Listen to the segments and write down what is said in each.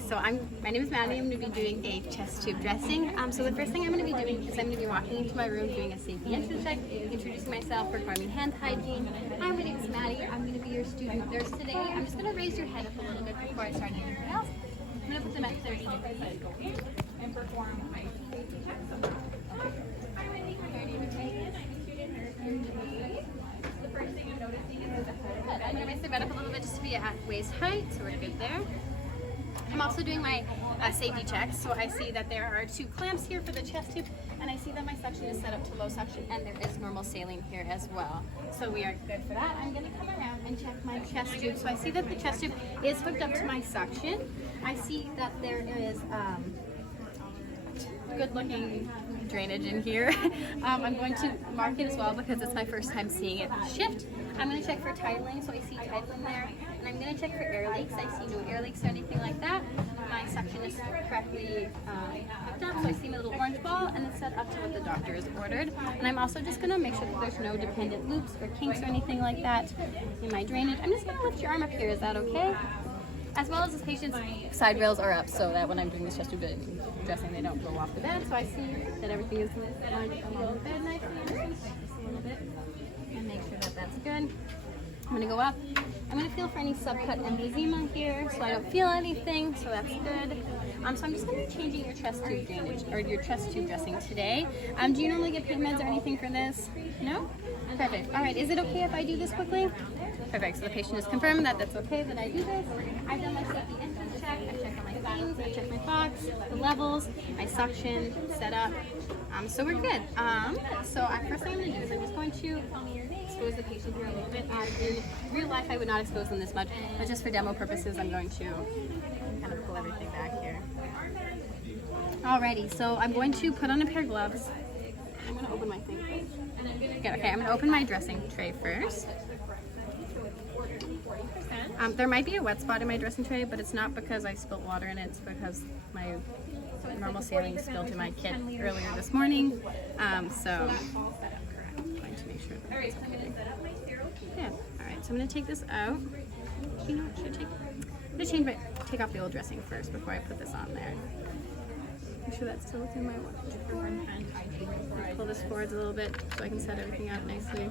So my name is Maddie. I'm going to be doing a chest tube dressing. So the first thing I'm going to be doing is I'm going to be walking into my room doing a safety entrance check, introducing myself, performing hand hygiene. Hi, my name is Maddie. I'm going to be your student nurse today. I'm just going to raise your head up a little bit before I start anything else. I'm going to put them at 30 and perform my safety check. Hi, Wendy. My name is Megan. I'm a student nurse. The first thing I'm noticing is that I'm going to raise the bed up a little bit just to be at waist height, so we're good there. I'm also doing my safety checks, so I see that there are 2 clamps here for the chest tube, and I see that my suction is set up to low suction, and there is normal saline here as well. So we are good for that. I'm going to come around and check my chest tube. So I see that the chest tube is hooked up to my suction. I see that there is good-looking drainage in here. I'm going to mark it as well because it's my first time seeing it shift. I'm going to check for titling, so I see titling there. And I'm going to check for air leaks. I see no air leaks or anything like that. My suction is correctly hooked up, so I see my little orange ball, and it's set up to what the doctor has ordered. And I'm also just going to make sure that there's no dependent loops or kinks or anything like that in my drainage. I'm just going to lift your arm up here. Is that okay? As well as this patient's side rails are up, so that when I'm doing this chest tube dressing, they don't go off the bed. So I see that everything is lined up along the bed nicely. Just a little bit, and make sure that that's good. I'm going to go up. I'm going to feel for any subcut emphysema here, so I don't feel anything, so that's good. So I'm just going to be changing your chest tube drainage, or your chest tube dressing today. Do you normally get pain meds or anything for this? No? Perfect. All right, is it okay if I do this quickly? Perfect, so the patient has confirmed that that's okay that I do this. I've done my safety entrance check, I check all my things, I check my box, the levels, my suction, set up. So we're good. So first thing I'm going to do is I'm just going to expose the patient here a little bit. In real life, I would not expose them this much, but just for demo purposes, I'm going to kind of pull everything back here. Alrighty, so I'm going to put on a pair of gloves. I'm going to open my thing first. Okay, I'm going to open my dressing tray first. There might be a wet spot in my dressing tray, but it's not because I spilled water in it. It's because my normal saline spilled in my kit earlier this morning. So I'm going to make sure that that's okay. Yeah. All right. So I'm going to take this out. You know what? Should I take off the old dressing first before I put this on there. Make sure that's still within my watch. Pull this forward a little bit so I can set everything out nicely.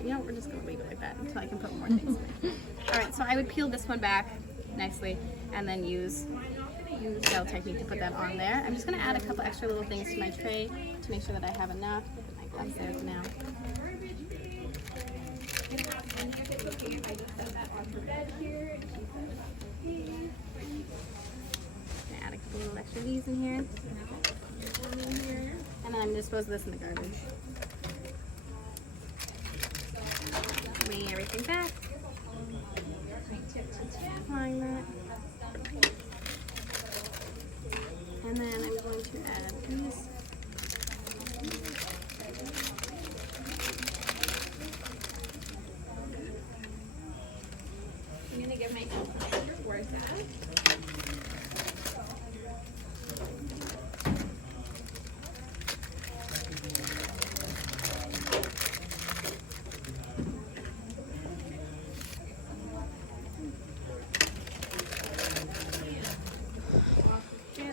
You know, we're just going to leave it like that until I can put more things in it. Alright, so I would peel this one back nicely and then use gel technique to put that on there. I'm just going to add a couple extra little things to my tray to make sure that I have enough. Put my gloves there for now. Add a couple little extra of these in here. And then I'm going to dispose of this in the garbage. Bringing everything back. Applying that. And then I'm going to add these. I'm going to give myself some extra forceps.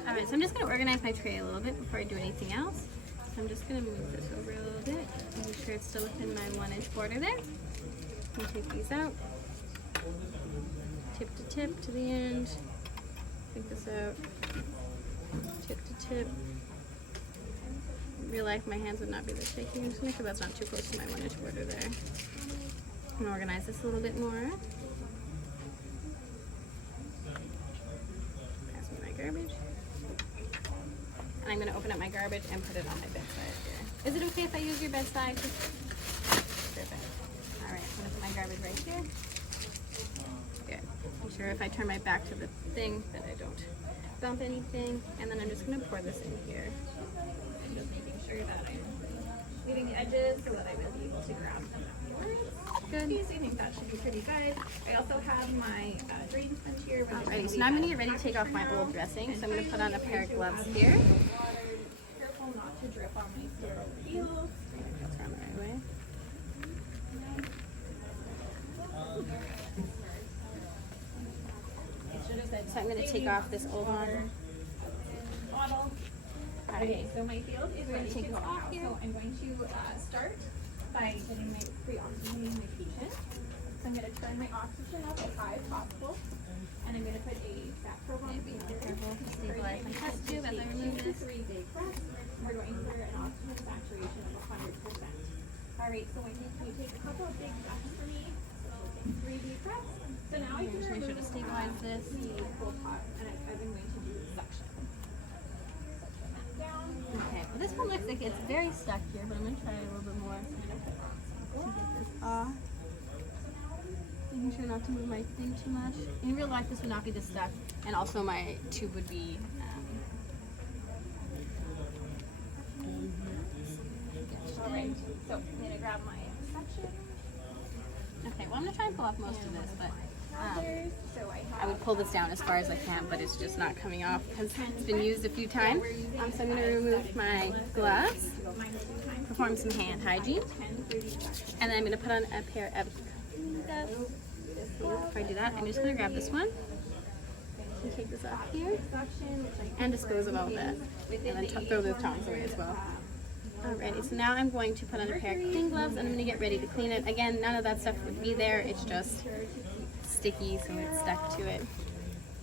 Alright, so I'm just going to organize my tray a little bit before I do anything else. So I'm just going to move this over a little bit, make sure it's still within my 1-inch border there. I'm going to take these out, tip to tip to the end, take this out, tip to tip. In real life, my hands would not be this shaky. I'm just going to make sure that's not too close to my 1-inch border there. I'm going to organize this a little bit more. Pass me my garbage. And I'm going to open up my garbage and put it on my bedside here. Is it okay if I use your bedside? Perfect. Alright, I'm going to put my garbage right here. Good. Make sure if I turn my back to the thing that I don't bump anything. And then I'm just going to pour this in here. I'm just making sure that I'm leaving the edges so that I will be able to grab them afterwards. Good. I think that should be pretty good. I also have my drain sponge here. Alrighty, so now I'm going to get ready to take off my old dressing. So I'm going to put on a pair of gloves here. Careful not to drip on my sterile. I'm going to take off this old one. Okay, so my field is ready to go out. So I'm going to start by getting my pre-oxygenating my patient. So I'm going to turn my oxygen up as high as possible, and I'm going to put a fat probe on the Careful to stabilize my test tube as I remove this. 3 big breaths. We're going for an oxygen saturation of 100%. All right, so I think you take a couple of big breaths for me. So take 3 deep breaths. So now I can Just make sure to stabilize this. the full pot, and I've been going to do suction. Okay, well this one looks like it's very stuck here, but I'm going to try it a little bit more to get this off. Making sure not to move my thing too much. In real life, this would not be this stuck, and also my tube would be. All right, so I'm going to grab my suction. Okay, well I'm going to try and pull off most of this, but So I would pull this down as far as I can, but it's just not coming off because it's been used a few times. So I'm going to remove my gloves, perform some hand hygiene, and then I'm going to put on a pair of gloves. Before I do that, I'm just going to grab this one and take this off here and dispose of all of that, and then throw those tongs away as well. Alrighty, so now I'm going to put on a pair of clean gloves and I'm going to get ready to clean it. Again, none of that stuff would be there, it's just sticky, so it's stuck to it.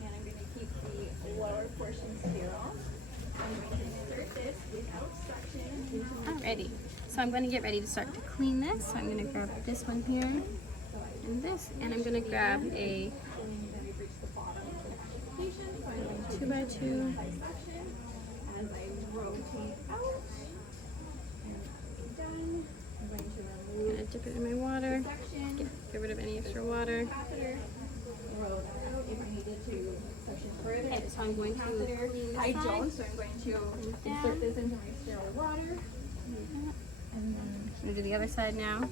And I'm going to keep the lower portion sterile. I'm going to insert this without suction. Alrighty, so I'm going to get ready to start to clean this. So I'm going to grab this one here and this, and I'm going to grab a 2x2. As I rotate out, done. I'm going to I'm remove going to dip it in my water, suction. get rid of any extra water. Catheter. Roll that out if I needed to suction further. Okay, so I'm going to Catheter. clean this I side. don't, so I'm going to insert this into my sterile water. And then I'm going to do the other side now. insert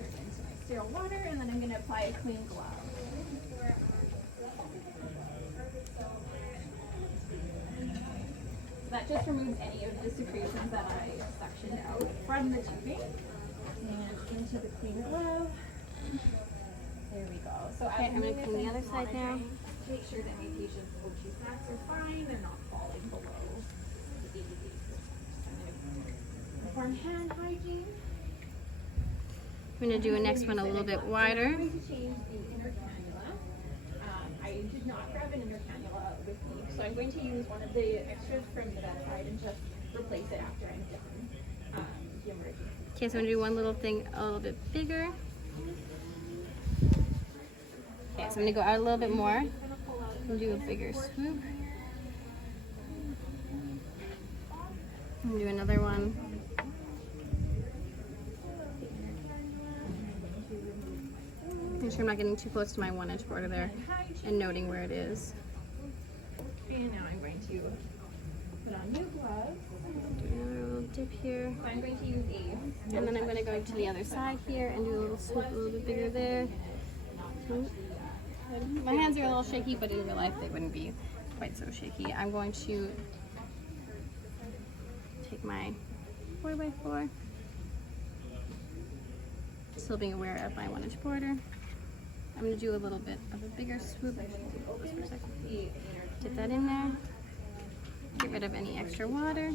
it into my sterile water, and then I'm going to apply a clean glove. That just removes any of the secretions that I suctioned out from the tubing and into the clean glove. There we go. So Okay, I'm going to clean the other side now. Make sure that my patient's O2 snacks are fine. They're not falling below the 80 days. I'm going to perform hand hygiene. I'm going to do a next one a little bit wider. I'm going to change the inner cannula. I did not grab an inner cannula with me, so I'm going to use one of the extras from the bedside and just replace it after I'm done the emergency. Okay, so I'm going to do one little thing a little bit bigger. Okay, so I'm going to go out a little bit more and do a bigger swoop. I'm going to do another one. Make sure I'm not getting too close to my 1-inch border there and noting where it is. And now I'm going to put on new gloves. Do another little dip here. So I'm going to use a And then I'm going to go to the other side here and do a little swoop a little bit bigger there. Swoop. My hands are a little shaky, but in real life they wouldn't be quite so shaky. I'm going to take my 4x4, still being aware of my 1-inch border. I'm going to do a little bit of a bigger swoop. Hold this for a second. Dip that in there. Get rid of any extra water.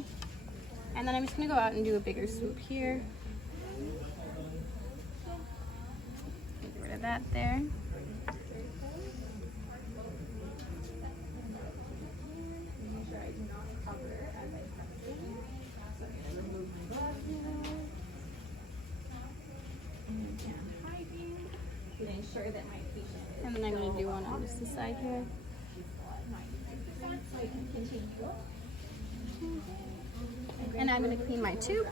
And then I'm just going to go out and do a bigger swoop here. Get rid of that there. Make sure I do not cover as I press in. So I'm going to remove my glove now. And hand hygiene. Getting sure that my patient is And then I'm going to do one on just the side here. so I can continue. And I'm going to clean my tube.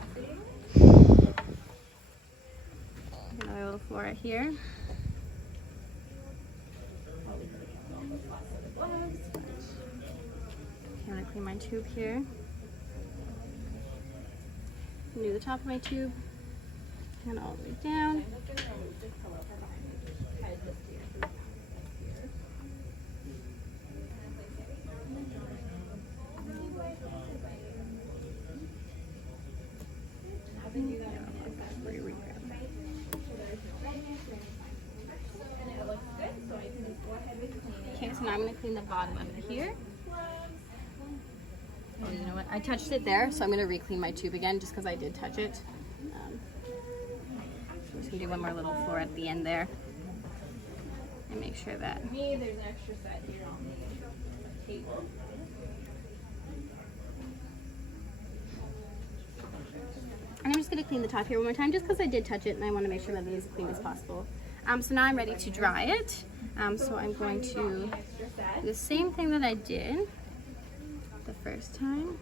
Another little flora here. I'm going to clean my tube here. And do the top of my tube. And all the way down. Okay, so now I'm I'm gonna clean the bottom of it here. Oh, you know what? I touched it there, so I'm gonna re-clean my tube again just because I did touch it. I'm just gonna do one more little floor at the end there. And make sure that. For me, there's an extra set here on the table. And I'm just going to clean the top here one more time just because I did touch it and I want to make sure that it is as clean as possible. So now I'm ready to dry it. So I'm going to do the same thing that I did the first time.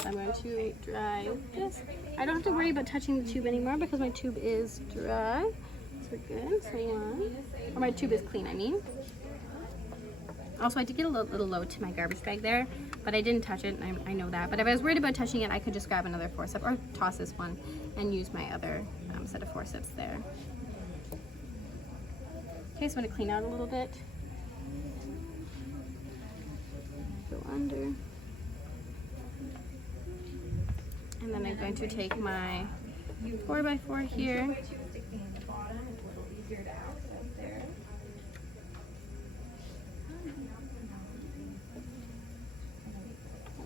So I'm going to dry this. I don't have to worry about touching the tube anymore because my tube is dry. So we're good. So or my tube is clean, I mean. Also, I did get a little low to my garbage bag there, but I didn't touch it, and I know that. But if I was worried about touching it, I could just grab another forceps or toss this one and use my other set of forceps there. Okay, so I'm going to clean out a little bit. Go under. And then I'm going to take my 4x4 here.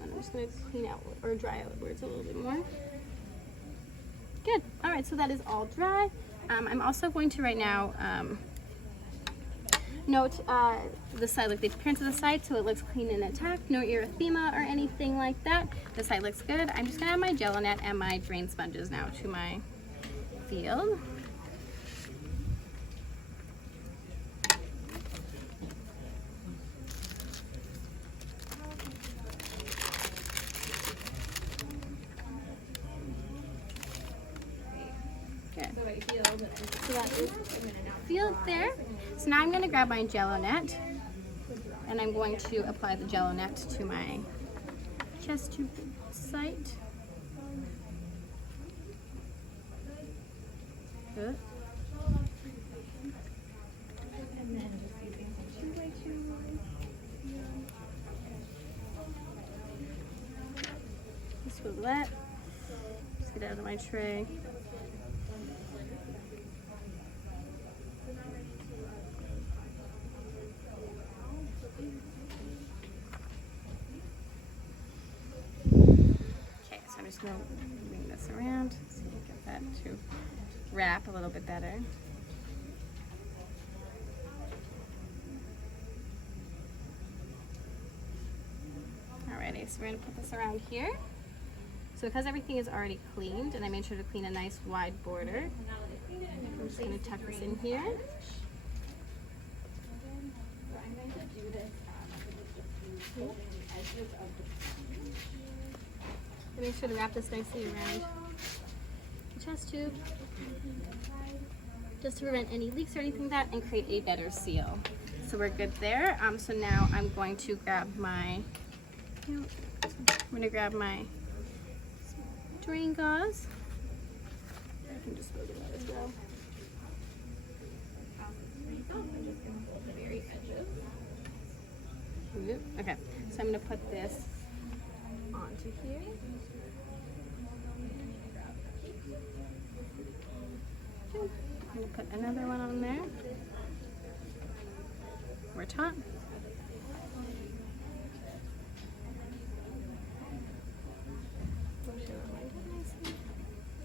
I'm just going to clean out or dry out where it's a little bit more. Good. All right, so that is all dry. I'm also going to right now note the side, like the appearance of the side, so it looks clean and intact. No erythema or anything like that. The side looks good. I'm just going to add my Jello net and my drain sponges now to my field. So that is field there. So now I'm going to grab my Jello net and I'm going to apply the Jello net to my chest tube site. Good. And then just using some 2x2. Just with that. Just get out of my tray. I'm just going to bring this around so you get that to wrap a little bit better. Alrighty, so we're going to put this around here. So because everything is already cleaned, and I made sure to clean a nice wide border, I'm just going to tuck this in here. Make sure to wrap this nicely around the chest tube, just to prevent any leaks or anything like that, and create a better seal. So we're good there. So now I'm going to grab my, drain gauze. I can just go to that as well. I'm just going to hold the very edges. Okay, so I'm going to put this onto here. I'm going to put another one on there. Over top.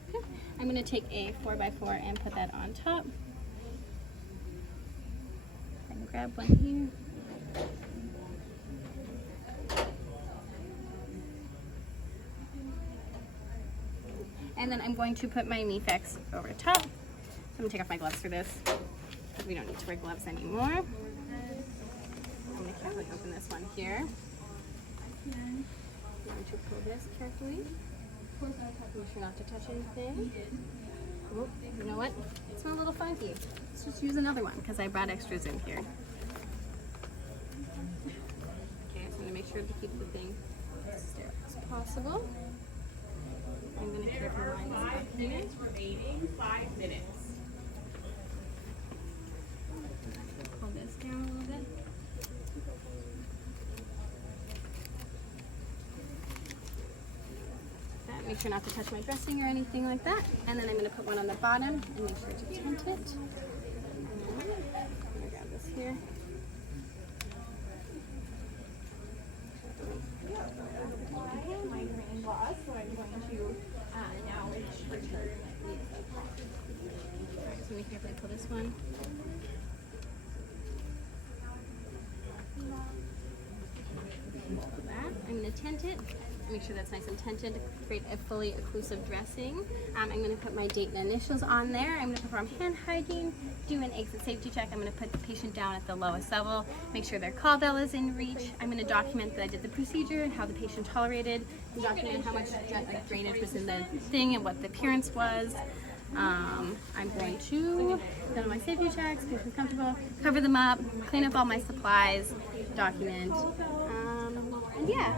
Okay. I'm going to take a 4x4 and put that on top. And grab one here. And then I'm going to put my Mefex over top. So I'm going to take off my gloves for this. We don't need to wear gloves anymore. I'm going to carefully open this one here. I'm going to pull this carefully. Make sure not to touch anything. Oh, you know what? It smells a little funky. Let's just use another one because I brought extras in here. Okay, so I'm going to make sure to keep the thing as sterile as possible. I'm going to carefully line this up. 5 minutes remaining, 5 minutes. Pull this down a little bit. That make sure not to touch my dressing or anything like that. And then I'm going to put one on the bottom and make sure to tent it. I'm going to grab this here. My green gloss, so I'm going to now return Alright, so let me carefully pull this one. Pull that. I'm going to tent it. Make sure that's nice and tented, create a fully occlusive dressing. I'm going to put my date and initials on there. I'm going to perform hand hygiene, do an exit safety check. I'm going to put the patient down at the lowest level, make sure their call bell is in reach. I'm going to document that I did the procedure and how the patient tolerated, and document how much drainage was in the thing and what the appearance was. I'm going to do my safety checks, patient's comfortable, cover them up, clean up all my supplies, document, and yeah.